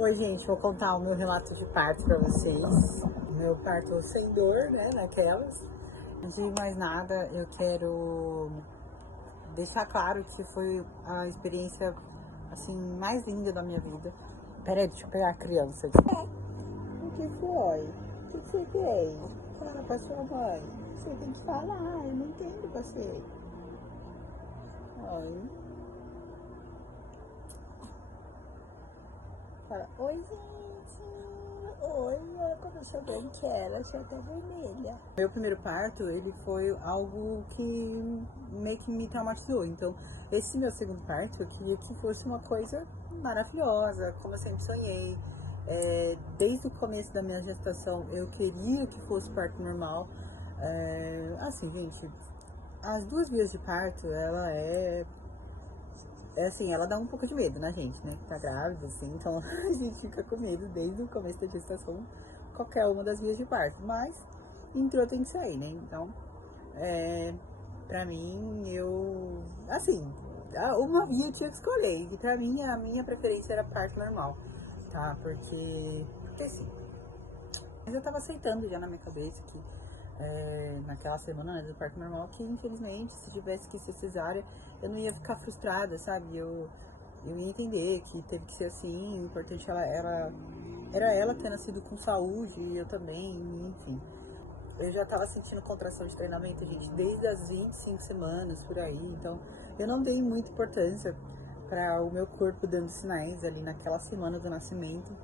Oi, gente, vou contar o meu relato de parto pra vocês. Meu parto sem dor, né, naquelas. Antes de mais nada, eu quero deixar claro que foi a experiência, assim, mais linda da minha vida. Peraí, deixa eu pegar a criança aqui. O que foi? O que você tem? Fala pra sua mãe. Você tem que falar, eu não entendo você. Oi. Fala, oi, gente. Oi, olha como eu sou branquela, eu sou até vermelha. Meu primeiro parto, ele foi algo que meio que me traumatizou. Então, esse meu segundo parto, eu queria que fosse uma coisa maravilhosa, como eu sempre sonhei. Desde o começo da minha gestação, eu queria que fosse parto normal. Assim, gente, as duas vias de parto, assim, ela dá um pouco de medo na gente, né? Que tá grávida, assim, então a gente fica com medo desde o começo da gestação, qualquer uma das vias de parto. Mas entrou, tem que sair, né? Então, é, pra mim, assim, uma via eu tinha que escolher. E pra mim, a minha preferência era parto normal, tá? Porque assim, mas eu tava aceitando já na minha cabeça que naquela semana, né, do parto normal, que infelizmente, se tivesse que ser cesárea, eu não ia ficar frustrada, sabe? Eu ia entender que teve que ser assim, o importante era ela ter nascido com saúde, e eu também, enfim. Eu já tava sentindo contração de treinamento, gente, desde as 25 semanas, por aí, então eu não dei muita importância para o meu corpo dando sinais ali naquela semana do nascimento.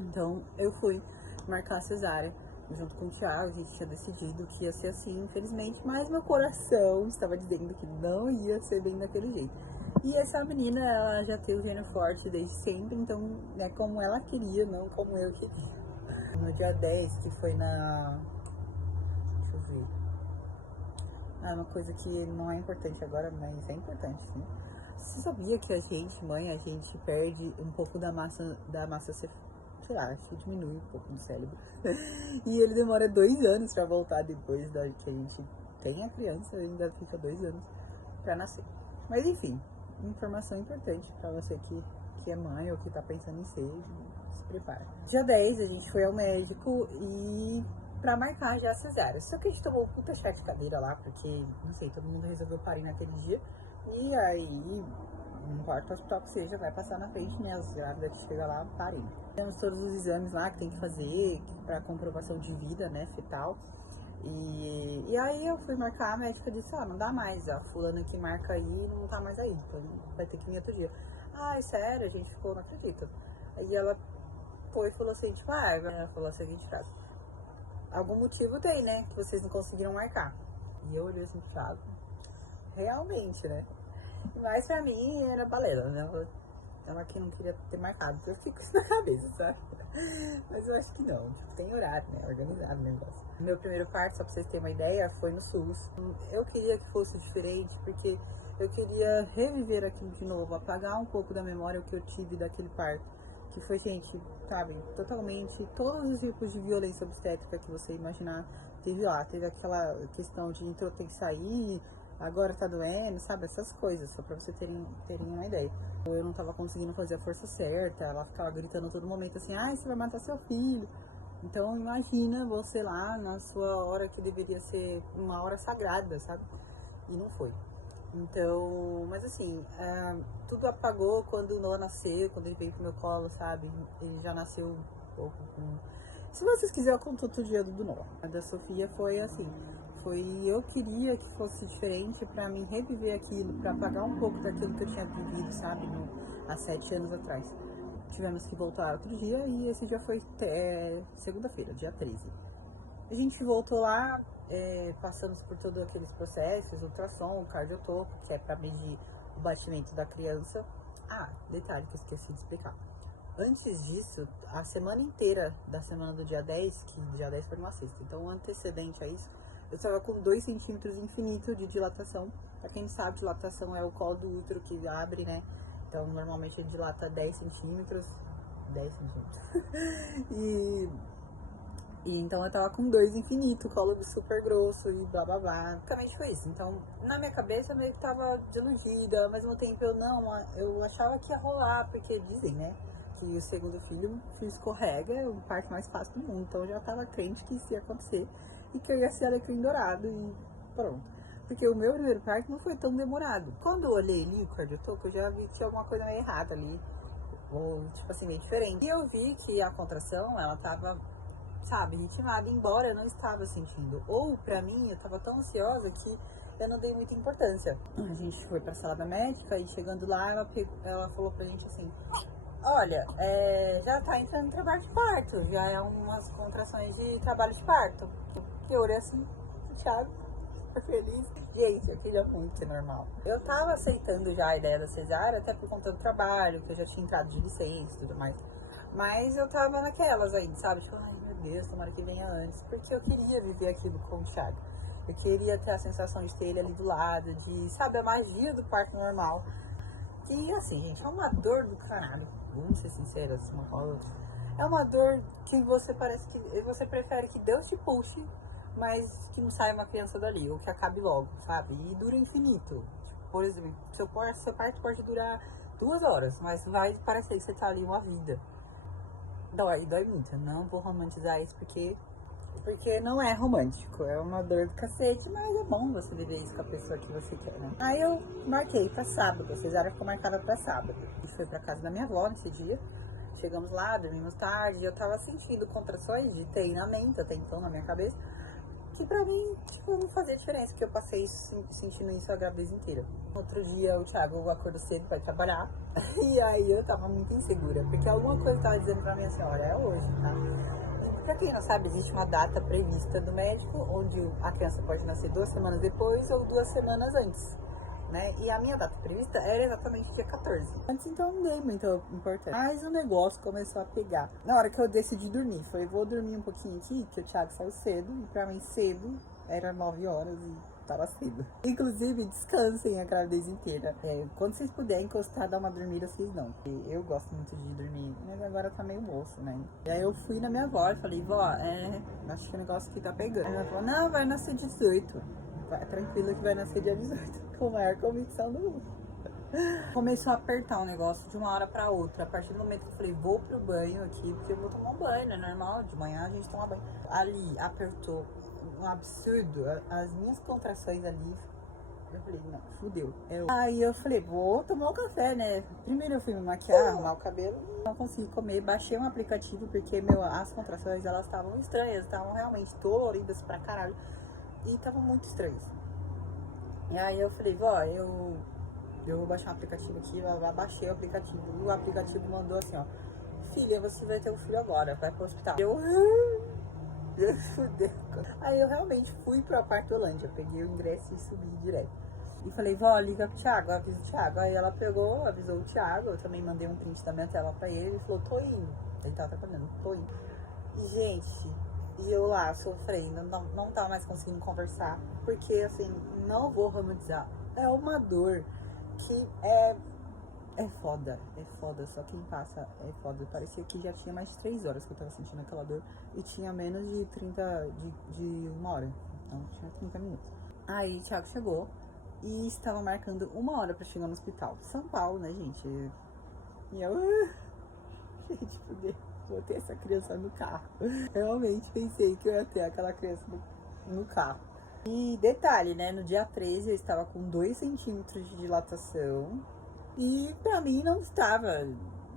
Então eu fui marcar a cesárea junto com o Thiago, a gente tinha decidido que ia ser assim, infelizmente, mas meu coração estava dizendo que não ia ser bem daquele jeito. E essa menina, ela já tem o gênio forte desde sempre, então é como ela queria, não como eu queria. No dia 10, que foi na. Deixa eu ver. Uma coisa que não é importante agora, mas é importante, sim. Você sabia que a gente, mãe, a gente perde um pouco da massa sei lá, acho que diminui um pouco no cérebro. E ele demora 2 anos pra voltar depois da que a gente tem a criança, ainda fica 2 anos pra nascer. Mas enfim, informação importante pra você que é mãe ou que tá pensando em ser, se prepara. Dia 10 a gente foi ao médico e pra marcar já a cesárea. Só que a gente tomou um puta chá de cadeira lá, porque, não sei, todo mundo resolveu parir naquele dia. E aí, não importa o hospital que seja, vai passar na frente, né? As grávidas que chegam lá, parem. Temos todos os exames lá que tem que fazer pra comprovação de vida, né, fetal. E aí eu fui marcar, a médica disse, não dá mais, a fulana que marca aí não tá mais aí, então vai ter que vir outro dia. É sério, a gente ficou, não acredito. Aí ela foi e falou assim, tipo, ela falou a seguinte frase, algum motivo tem, né, que vocês não conseguiram marcar. E eu olhei assim, Thiago, realmente, né? Mas pra mim era balela, né? Ela que não queria ter marcado, porque eu fiquei com isso na cabeça, sabe? Mas eu acho que não, tem horário, né? Organizado o negócio. Meu primeiro parto, só pra vocês terem uma ideia, foi no SUS. Eu queria que fosse diferente, porque eu queria reviver aquilo de novo, apagar um pouco da memória que eu tive daquele parto. Que foi, gente, sabe, totalmente, todos os tipos de violência obstétrica que você imaginar, teve lá. Teve aquela questão de entrou, tem que sair, agora tá doendo, sabe? Essas coisas, só pra vocês terem uma ideia. Eu não tava conseguindo fazer a força certa, ela ficava gritando a todo momento assim, você vai matar seu filho. Então imagina você lá na sua hora que deveria ser uma hora sagrada, sabe? E não foi. Então, mas assim, tudo apagou quando o Noah nasceu, quando ele veio pro meu colo, sabe? Ele já nasceu um pouco com... Se vocês quiserem, eu conto outro dia do Noah. A da Sofia foi assim, eu queria que fosse diferente pra mim reviver aquilo, pra apagar um pouco daquilo que eu tinha vivido, sabe? Há 7 anos atrás. Tivemos que voltar outro dia e esse dia foi segunda-feira, dia 13. A gente voltou lá, passamos por todos aqueles processos, ultrassom, cardiotopo, que é para medir o batimento da criança. Detalhe que eu esqueci de explicar. Antes disso, a semana inteira da semana do dia 10, que dia 10 foi uma sexta, então antecedente a isso, eu estava com 2 centímetros infinito de dilatação. Pra quem sabe, dilatação é o colo do útero que abre, né? Então, normalmente ele dilata 10 centímetros. 10 centímetros. E então eu tava com 2 infinito, colo super grosso e blá blá blá. Basicamente foi isso. Então, na minha cabeça eu meio que tava desiludida, ao mesmo tempo eu achava que ia rolar, porque dizem, né? que o segundo filho, o filho escorrega, é a parte mais fácil do mundo. Então eu já tava crente que isso ia acontecer e que eu ia ser alecrim dourado e pronto. Porque o meu primeiro parto não foi tão demorado. Quando eu olhei ali o cardiotoco, eu já vi que tinha alguma coisa meio errada ali. Ou, tipo assim, meio diferente. E eu vi que a contração, ela tava, sabe, ritmada, embora eu não estava sentindo. Ou, pra mim, eu tava tão ansiosa que eu não dei muita importância. A gente foi pra sala da médica e chegando lá, ela falou pra gente assim: olha, já tá entrando em trabalho de parto, já é umas contrações de trabalho de parto. Que eu olhei assim, Thiago, super feliz. Gente, eu queria muito ser normal. Eu tava aceitando já a ideia da cesárea, até por conta do trabalho, que eu já tinha entrado de licença e tudo mais. Mas eu tava naquelas aí, sabe? Tipo, ai meu Deus, tomara que venha antes. Porque eu queria viver aquilo com o Thiago. Eu queria ter a sensação de ter ele ali do lado, de, sabe, a magia do parto normal. E assim, gente, é uma dor do caralho. Vamos ser sinceros uma com a outra. É uma dor que você parece que você prefere que Deus te puxe, mas que não saia uma criança dali, ou que acabe logo, sabe? E dura infinito. Tipo, por exemplo, seu parto pode durar 2 horas, mas vai parecer que você tá ali uma vida. Dói muito. Eu não vou romantizar isso porque não é romântico, é uma dor do cacete, mas é bom você viver isso com a pessoa que você quer, né? Aí eu marquei pra sábado, a cesárea ficou marcada pra sábado. A gente foi pra casa da minha avó nesse dia. Chegamos lá, dormimos tarde, eu tava sentindo contrações de treinamento até então na minha cabeça, que pra mim, tipo, não fazia diferença, porque eu passei sentindo isso a gravidez inteira. Outro dia o Thiago acordou cedo pra ir trabalhar, e aí eu tava muito insegura, porque alguma coisa tava dizendo pra mim assim: olha, é hoje, tá? E pra quem não sabe, existe uma data prevista do médico, onde a criança pode nascer 2 semanas depois ou 2 semanas antes, né? E a minha data prevista era exatamente dia 14. Antes, então, não dei muita importância. Mas o negócio começou a pegar. Na hora que eu decidi dormir, falei, vou dormir um pouquinho aqui, que o Thiago saiu cedo. E pra mim, cedo, era 9 horas e tava cedo. Inclusive, descansem a gravidez inteira. Quando vocês puderem encostar, dar uma dormida, vocês não. Eu gosto muito de dormir, mas agora tá meio moço, né? E aí eu fui na minha avó e falei, vó, acho que o negócio aqui tá pegando. Aí ela falou, não, vai nascer 18. Vai, tranquilo que vai nascer dia 18. Com a maior convicção do mundo. Começou a apertar o negócio de uma hora pra outra. A partir do momento que eu falei, vou pro banho aqui, porque eu vou tomar um banho, né? Normal, de manhã a gente toma banho. Ali, apertou um absurdo. As minhas contrações ali, eu falei, não, fudeu. Aí eu falei, vou tomar um café, né? Primeiro eu fui me maquiar, arrumar o cabelo. Não consegui comer, baixei um aplicativo, porque, as contrações, elas estavam estranhas. Estavam realmente doloridas pra caralho. E estavam muito estranhas. E aí eu falei, vó, eu vou baixar um aplicativo aqui, eu baixei o aplicativo. E o aplicativo mandou assim, ó, filha, você vai ter um filho agora, vai pro hospital. Eu fudeu. Aí eu realmente fui pra Partolândia, peguei o ingresso e subi direto. E falei, vó, liga pro Thiago, avisa o Thiago. Aí ela pegou, avisou o Thiago, eu também mandei um print da minha tela pra ele, ele falou, tô indo. Ele tava trabalhando, tô indo. E, gente, e eu lá sofrendo, não tava mais conseguindo conversar, porque assim, não vou romantizar. É uma dor que é foda, só quem passa é foda. Parecia que já tinha mais de 3 horas que eu tava sentindo aquela dor e tinha menos de 30, de 1 hora, então tinha 30 minutos. Aí o Thiago chegou e estava marcando 1 hora pra chegar no hospital. São Paulo, né, gente? E eu, gente, fudeu. Vou ter essa criança no carro. Realmente pensei que eu ia ter aquela criança no carro. E detalhe, né? No dia 13 eu estava com 2 centímetros de dilatação. E pra mim não estava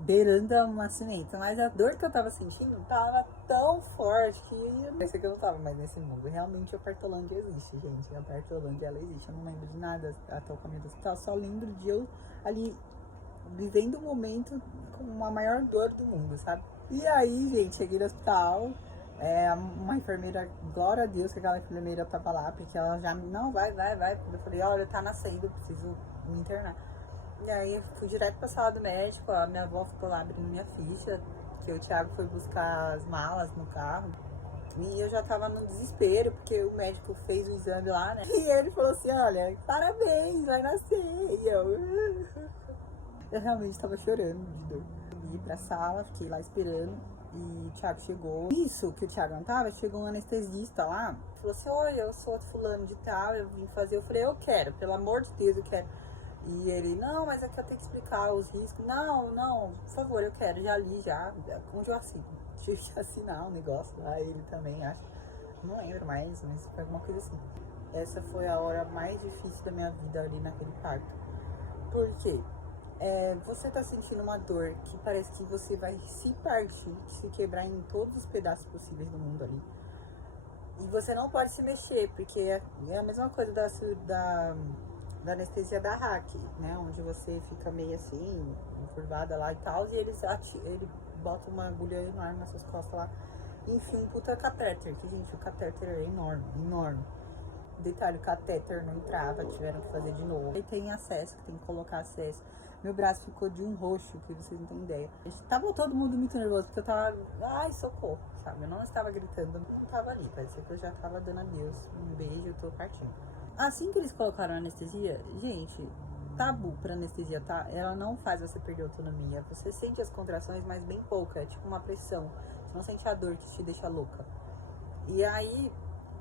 beirando um nascimento. Mas a dor que eu tava sentindo tava tão forte que eu pensei que eu não tava mais nesse mundo. Realmente a Partolândia existe, gente. A Partolândia, ela existe. Eu não lembro de nada até o caminho do hospital. Só lembro de eu ali vivendo o momento com a maior dor do mundo, sabe? E aí, gente, cheguei no hospital, uma enfermeira, glória a Deus que aquela enfermeira tava lá, porque ela já, não, vai. Eu falei, olha, tá nascendo, eu preciso me internar. E aí eu fui direto pra sala do médico, a minha avó ficou lá abrindo minha ficha, que o Thiago foi buscar as malas no carro. E eu já tava no desespero, porque o médico fez o exame lá, né? E ele falou assim, olha, parabéns, vai nascer. E eu realmente tava chorando de dor. Fui pra sala, fiquei lá esperando e o Thiago chegou. Isso que o Thiago não tava, chegou um anestesista lá, falou assim, olha, eu sou fulano de tal, eu vim fazer. Eu falei, eu quero, pelo amor de Deus, eu quero. E ele, não, mas aqui eu tenho que explicar os riscos. Não, por favor, eu quero, já li, já. Onde eu assino? Tive que assinar um negócio lá, ele também, acho. Não lembro mais, mas foi alguma coisa assim. Essa foi a hora mais difícil da minha vida ali naquele parto. Por quê? Você tá sentindo uma dor que parece que você vai se partir, se quebrar em todos os pedaços possíveis do mundo ali. E você não pode se mexer, porque é a mesma coisa da anestesia da hack, né? Onde você fica meio assim, curvada lá e tal, e ele bota uma agulha enorme nas suas costas lá. Enfim, um puta catéter, que, gente, o catéter é enorme, enorme. Detalhe, o catéter não entrava, tiveram que fazer de novo. E tem acesso, tem que colocar acesso. Meu braço ficou de um roxo, que vocês não têm ideia. Tava todo mundo muito nervoso, porque eu tava, ai, socorro, sabe? Eu não estava gritando, não tava ali, parecia que eu já tava dando adeus, um beijo, eu tô partindo. Assim que eles colocaram a anestesia, gente, tabu pra anestesia, tá? Ela não faz você perder a autonomia. Você sente as contrações, mas bem pouca, é tipo uma pressão. Você não sente a dor que te deixa louca. E aí,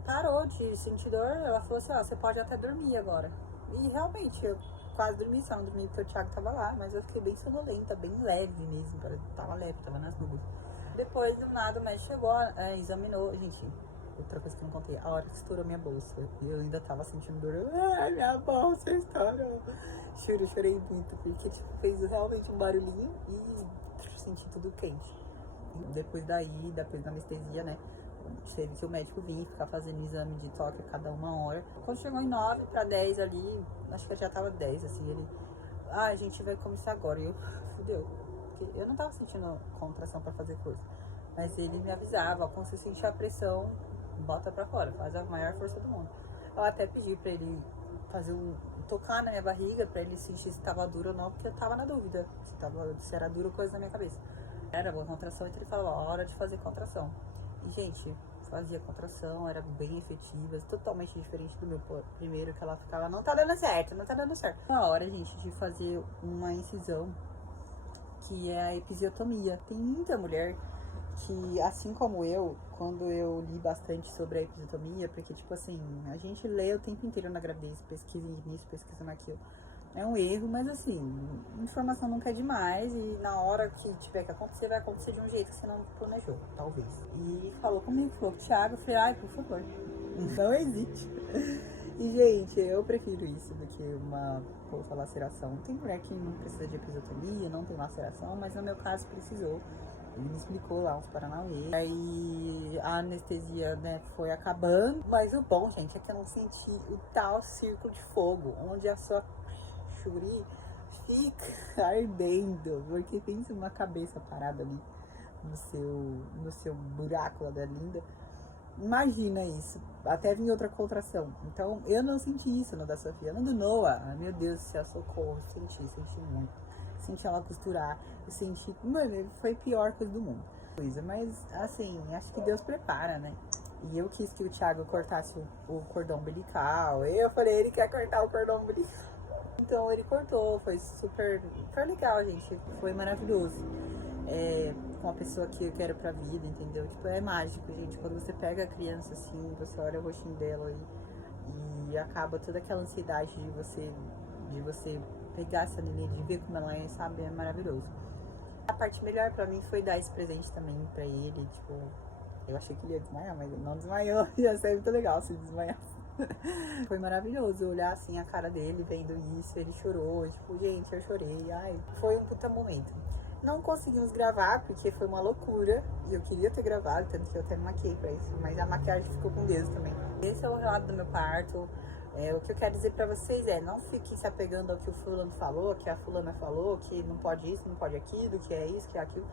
parou de sentir dor, ela falou assim, ó, você pode até dormir agora. E realmente, eu quase dormi, só não dormi porque o Thiago tava lá, mas eu fiquei bem sonolenta, bem leve mesmo, tava leve, tava nas nuvens. Depois, do nada, o médico chegou, examinou, gente, outra coisa que eu não contei, a hora que estourou minha bolsa, eu ainda tava sentindo dor, ai, minha bolsa estourou. Juro, eu chorei muito, porque tipo, fez realmente um barulhinho e senti tudo quente. Depois da anestesia, né, teve que o médico vir ficar fazendo exame de toque a cada 1 hora. Quando chegou em 9 para 10 ali, acho que já tava 10, assim, ele, a gente vai começar agora. E eu, fudeu, porque eu não tava sentindo contração pra fazer força, mas ele me avisava, ó, quando você sentir a pressão, bota pra fora, faz a maior força do mundo. Eu até pedi pra ele tocar na minha barriga, pra ele sentir se tava duro ou não, porque eu tava na dúvida se era duro ou coisa na minha cabeça. Era boa contração, então ele falava, ó, hora de fazer contração. E, gente, fazia contração, era bem efetiva, totalmente diferente do meu primeiro, que ela ficava, não tá dando certo. Na hora, gente, de fazer uma incisão, que é a episiotomia. Tem muita mulher que, assim como eu, quando eu li bastante sobre a episiotomia, porque, tipo assim, a gente lê o tempo inteiro na gravidez, pesquisa nisso, pesquisa naquilo. É um erro, mas assim, informação nunca é demais e na hora que tiver que acontecer, vai acontecer de um jeito que você não planejou, talvez. E falou comigo, falou, Thiago, eu falei, ai, por favor, não hesite. E, gente, eu prefiro isso do que uma laceração. Tem mulher que não precisa de episiotomia, não tem laceração, mas no meu caso precisou. Ele me explicou lá uns paranauê. Aí a anestesia, né, foi acabando. Mas o bom, gente, é que eu não senti o tal círculo de fogo, onde a sua churi fica ardendo. Porque pensa uma cabeça parada ali no seu buraco lá da linda. Imagina isso, até vir outra contração. Então, eu não senti isso no da Sofia. No do Noah, meu Deus do céu, socorro. Senti muito. Senti ela costurar. Eu senti, mano, foi a pior coisa do mundo. Mas, assim, acho que Deus prepara, né? E eu quis que o Thiago cortasse o cordão umbilical. Eu falei, ele quer cortar o cordão umbilical. Então, ele cortou. Foi super legal, gente. Foi maravilhoso. Com a pessoa que eu quero pra vida, entendeu? Tipo, é mágico, gente. Quando você pega a criança assim, você olha o rostinho dela e acaba toda aquela ansiedade de você pegar essa neném, de ver como ela é, sabe? É maravilhoso. A parte melhor pra mim foi dar esse presente também pra ele, tipo, eu achei que ele ia desmaiar, mas ele não desmaiou. Ia ser muito legal se desmaiasse. Foi maravilhoso olhar assim a cara dele, vendo isso, ele chorou, tipo, gente, eu chorei, ai, foi um puta momento. Não conseguimos gravar, porque foi uma loucura, e eu queria ter gravado, tanto que eu até me maquiei pra isso, mas a maquiagem ficou com Deus também. Esse é o relato do meu parto. O que eu quero dizer pra vocês não fiquem se apegando ao que o fulano falou, que a fulana falou, que não pode isso, não pode aquilo, que é isso, que é aquilo.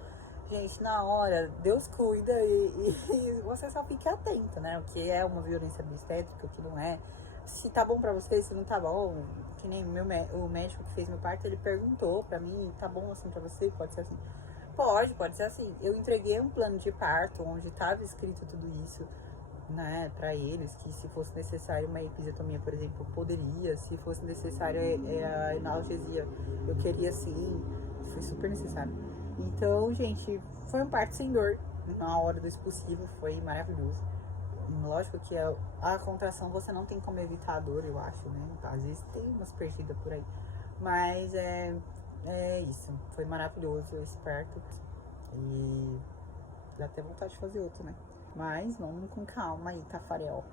Gente, na hora, Deus cuida e você só fique atento, né? O que é uma violência obstétrica, o que não é. Se tá bom pra você, se não tá bom. Que nem o médico que fez meu parto, ele perguntou pra mim, tá bom assim pra você? Pode ser assim? Pode ser assim. Eu entreguei um plano de parto onde tava escrito tudo isso, né, pra eles, que se fosse necessário uma episiotomia, por exemplo, poderia. Se fosse necessário a analgesia, eu queria sim. Foi super necessário. Então, gente, foi um parto sem dor. Na hora do expulsivo foi maravilhoso. Lógico que a contração você não tem como evitar a dor, eu acho, né? Às vezes tem umas perdidas por aí. Mas é isso. Foi maravilhoso esse parto. E dá até vontade de fazer outro, né? Mas vamos com calma aí, Tafarel.